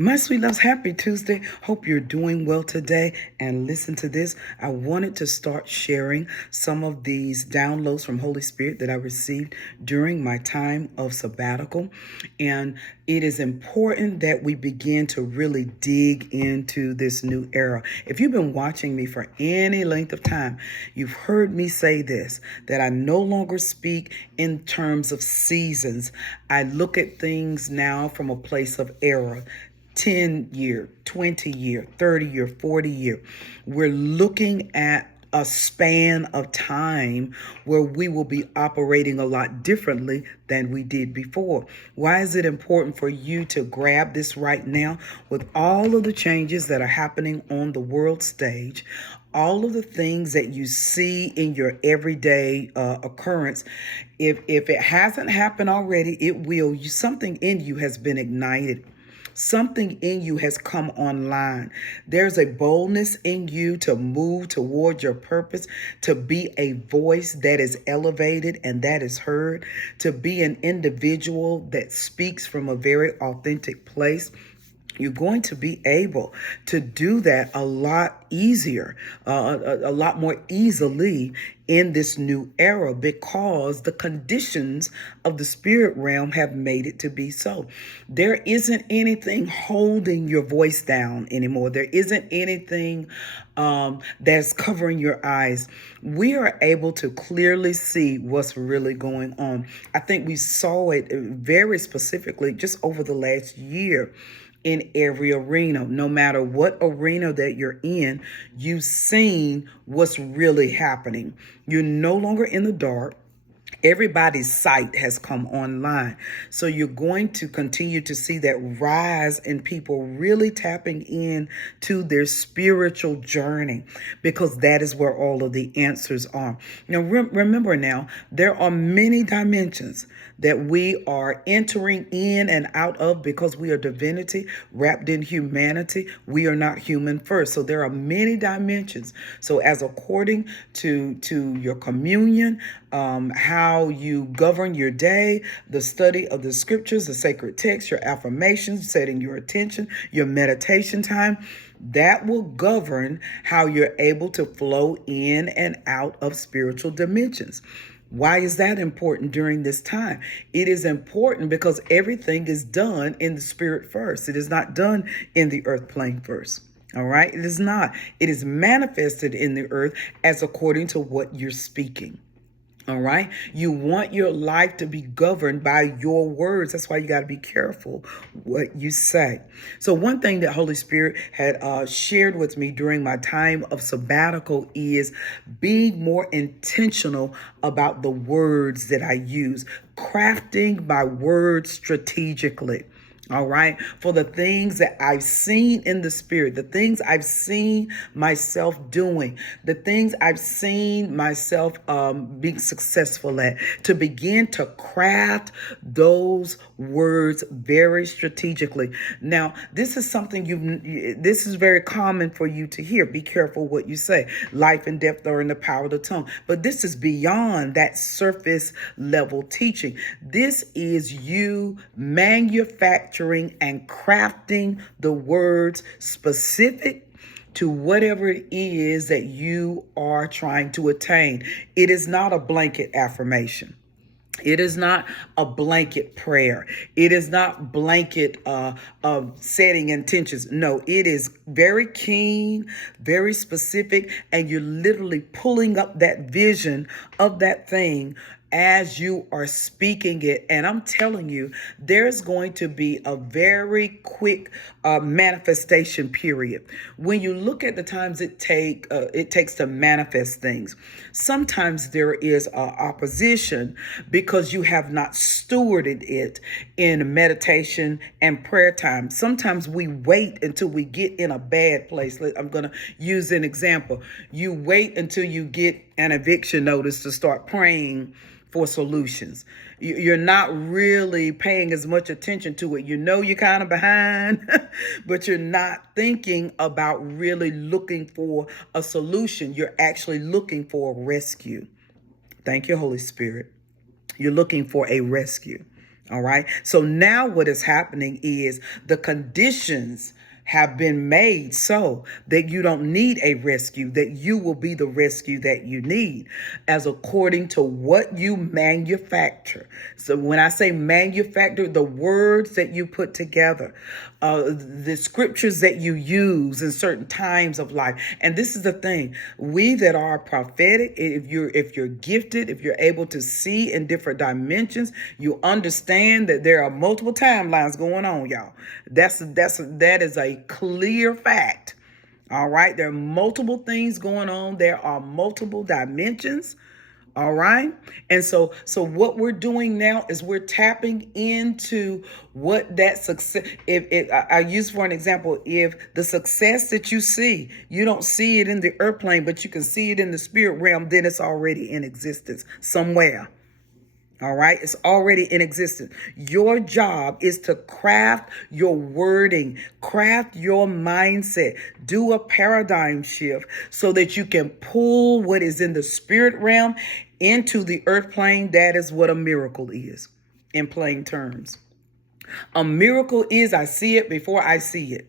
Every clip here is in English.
My sweet loves, happy Tuesday. Hope you're doing well today. And listen to this. I wanted to start sharing some of these downloads from Holy Spirit that I received during my time of sabbatical. And it is important that we begin to really dig into this new era. If you've been watching me for any length of time, you've heard me say this, that I no longer speak in terms of seasons. I look at things now from a place of era. 10-year, 20-year, 30-year, 40-year. We're looking at a span of time where we will be operating a lot differently than we did before. Why is it important for you to grab this right now? With all of the changes that are happening on the world stage, all of the things that you see in your everyday occurrence, if it hasn't happened already, it will. Something in you has been ignited. Something in you has come online. There's a boldness in you to move toward your purpose, to be a voice that is elevated and that is heard, to be an individual that speaks from a very authentic place. You're going to be able to do that a lot easier, a lot more easily in this new era because the conditions of the spirit realm have made it to be so. There isn't anything holding your voice down anymore. There isn't anything that's covering your eyes. We are able to clearly see what's really going on. I think we saw it very specifically just over the last year in every arena. No matter what arena that you're in, you've seen what's really happening. You're no longer in the dark. Everybody's sight has come online. So you're going to continue to see that rise in people really tapping in to their spiritual journey, because that is where all of the answers are. Now, remember now, there are many dimensions that we are entering in and out of because we are divinity wrapped in humanity. We are not human first. So there are many dimensions. So as according to your communion, how you govern your day, the study of the scriptures, the sacred text, your affirmations, setting your attention, your meditation time, that will govern how you're able to flow in and out of spiritual dimensions. Why is that important during this time? It is important because everything is done in the spirit first. It is not done in the earth plane first. All right? It is not. It is manifested in the earth as according to what you're speaking. All right. You want your life to be governed by your words. That's why you got to be careful what you say. So one thing that Holy Spirit had shared with me during my time of sabbatical is being more intentional about the words that I use, crafting my words strategically. All right. For the things that I've seen in the spirit, the things I've seen myself doing, the things I've seen myself being successful at, to begin to craft those words very strategically. Now, this is something this is very common for you to hear. Be careful what you say. Life and death are in the power of the tongue. But this is beyond that surface level teaching. This is you manufacturing and crafting the words specific to whatever it is that you are trying to attain. It is not a blanket affirmation. It is not a blanket prayer. It is not blanket setting intentions. No, it is very keen, very specific, and you're literally pulling up that vision of that thing as you are speaking it. And I'm telling you, there's going to be a very quick manifestation period. When you look at the times it takes to manifest things, sometimes there is opposition because you have not stewarded it in meditation and prayer time. Sometimes we wait until we get in a bad place. I'm going to use an example. You wait until you get an eviction notice to start praying for solutions. You're not really paying as much attention to it. You know you're kind of behind, but you're not thinking about really looking for a solution. You're actually looking for a rescue. Thank you, Holy Spirit. You're looking for a rescue. All right. So now what is happening is the conditions have been made so that you don't need a rescue, that you will be the rescue that you need as according to what you manufacture. So when I say manufacture, the words that you put together, the scriptures that you use in certain times of life. And this is the thing, we that are prophetic, if you're gifted, if you're able to see in different dimensions, you understand that there are multiple timelines going on, y'all. That is a clear fact. All right. There are multiple things going on. There are multiple dimensions. All right. And so what we're doing now is we're tapping into what that success, if I use for an example, if the success that you see, you don't see it in the airplane, but you can see it in the spirit realm, then it's already in existence somewhere. All right. It's already in existence. Your job is to craft your wording, craft your mindset, do a paradigm shift so that you can pull what is in the spirit realm into the earth plane. That is what a miracle is in plain terms. A miracle is I see it before I see it.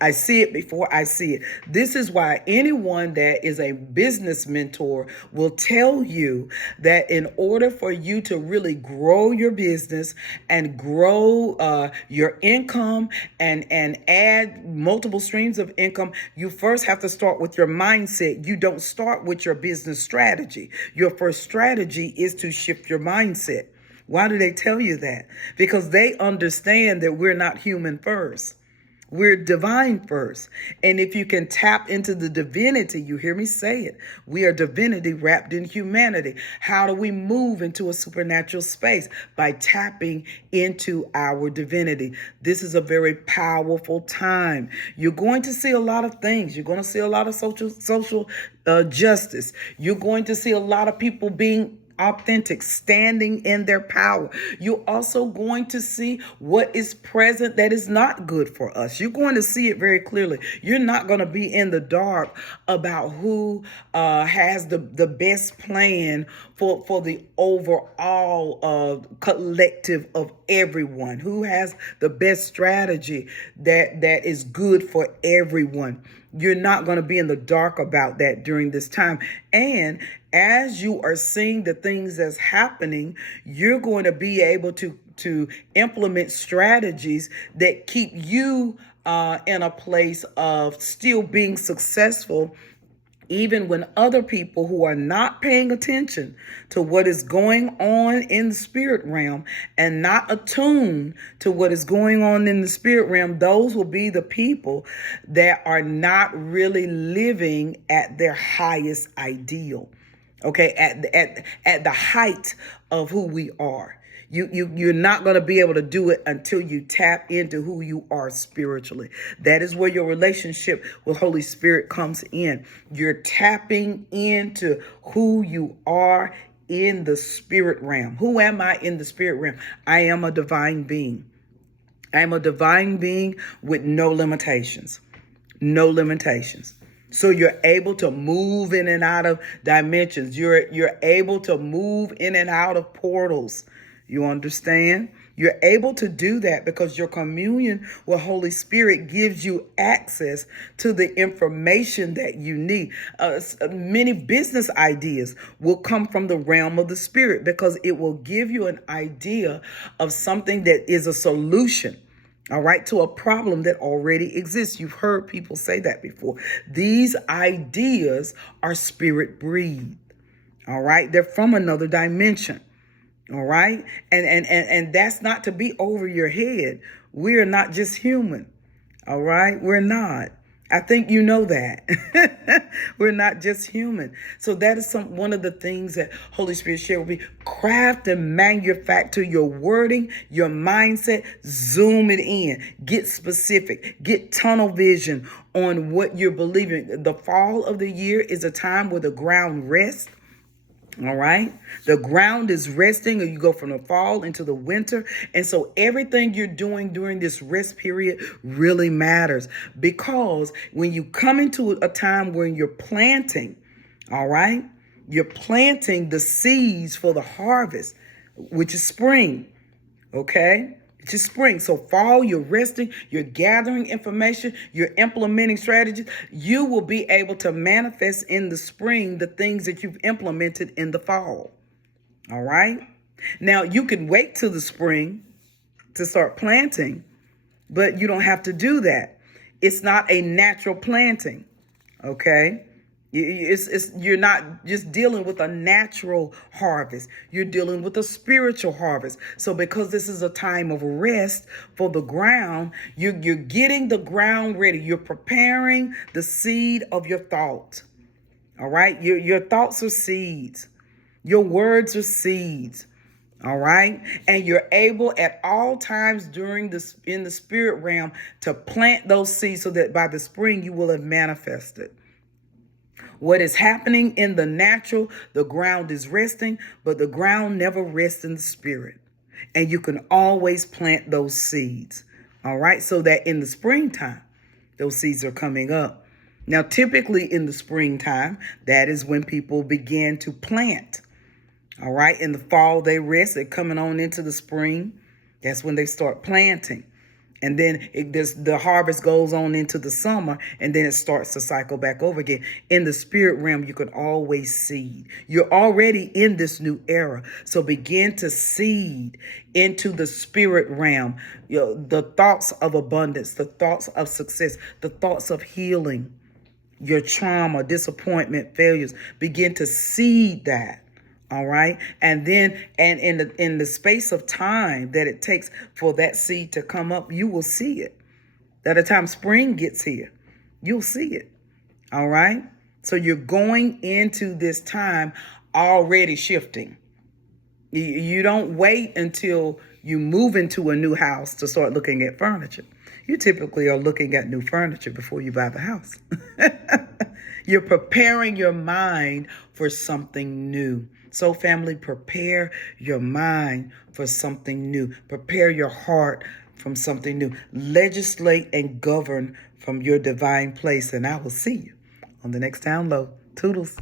I see it before I see it. This is why anyone that is a business mentor will tell you that in order for you to really grow your business and grow your income and add multiple streams of income, you first have to start with your mindset. You don't start with your business strategy. Your first strategy is to shift your mindset. Why do they tell you that? Because they understand that we're not human first. We're divine first. And if you can tap into the divinity, you hear me say it, we are divinity wrapped in humanity. How do we move into a supernatural space? By tapping into our divinity. This is a very powerful time. You're going to see a lot of things. You're going to see a lot of social justice. You're going to see a lot of people being authentic, standing in their power. You're also going to see what is present that is not good for us. You're going to see it very clearly. You're not going to be in the dark about who has the best plan for the overall collective of everyone, who has the best strategy that is good for everyone. You're not going to be in the dark about that during this time. And as you are seeing the things that's happening, you're going to be able to implement strategies that keep you in a place of still being successful, even when other people who are not paying attention to what is going on in the spirit realm and not attuned to what is going on in the spirit realm, those will be the people that are not really living at their highest ideal. Okay, at the height of who we are. You're not going to be able to do it until you tap into who you are spiritually. That is where your relationship with Holy Spirit comes in. You're tapping into who you are in the spirit realm. Who am I in the spirit realm? I am a divine being. I am a divine being with no limitations. No limitations. So you're able to move in and out of dimensions. You're able to move in and out of portals. You understand? You're able to do that because your communion with Holy Spirit gives you access to the information that you need. Many business ideas will come from the realm of the Spirit because it will give you an idea of something that is a solution. All right, to a problem that already exists. You've heard people say that before. These ideas are spirit breathed. All right, they're from another dimension. All right, and that's not to be over your head. We're not just human. All right, we're not. I think you know that. We're not just human. So that is one of the things that Holy Spirit shared with me. Craft and manufacture your wording, your mindset, zoom it in, get specific, get tunnel vision on what you're believing. The fall of the year is a time where the ground rests. All right. The ground is resting, or you go from the fall into the winter. And so everything you're doing during this rest period really matters, because when you come into a time when you're planting, all right, you're planting the seeds for the harvest, which is spring. Okay? It's just spring. So fall, you're resting, you're gathering information, you're implementing strategies. You will be able to manifest in the spring the things that you've implemented in the fall. All right? Now, you can wait till the spring to start planting, but you don't have to do that. It's not a natural planting. Okay? You're not just dealing with a natural harvest. You're dealing with a spiritual harvest. So because this is a time of rest for the ground, you're getting the ground ready. You're preparing the seed of your thought. All right? Your thoughts are seeds. Your words are seeds. All right. And you're able at all times during this in the spirit realm to plant those seeds so that by the spring you will have manifested. What is happening in the natural, the ground is resting, but the ground never rests in the spirit. And you can always plant those seeds. All right. So that in the springtime, those seeds are coming up. Now, typically in the springtime, that is when people begin to plant. All right. In the fall, they rest. They're coming on into the spring. That's when they start planting. And then the harvest goes on into the summer, and then it starts to cycle back over again. In the spirit realm, you can always seed. You're already in this new era. So begin to seed into the spirit realm. The thoughts of abundance, the thoughts of success, the thoughts of healing, your trauma, disappointment, failures. Begin to seed that. All right. And then in the space of time that it takes for that seed to come up, you will see it. By the time spring gets here, you'll see it. All right. So you're going into this time already shifting. You don't wait until you move into a new house to start looking at furniture. You typically are looking at new furniture before you buy the house. You're preparing your mind for something new. So family, prepare your mind for something new. Prepare your heart from something new. Legislate and govern from your divine place. And I will see you on the next download. Toodles.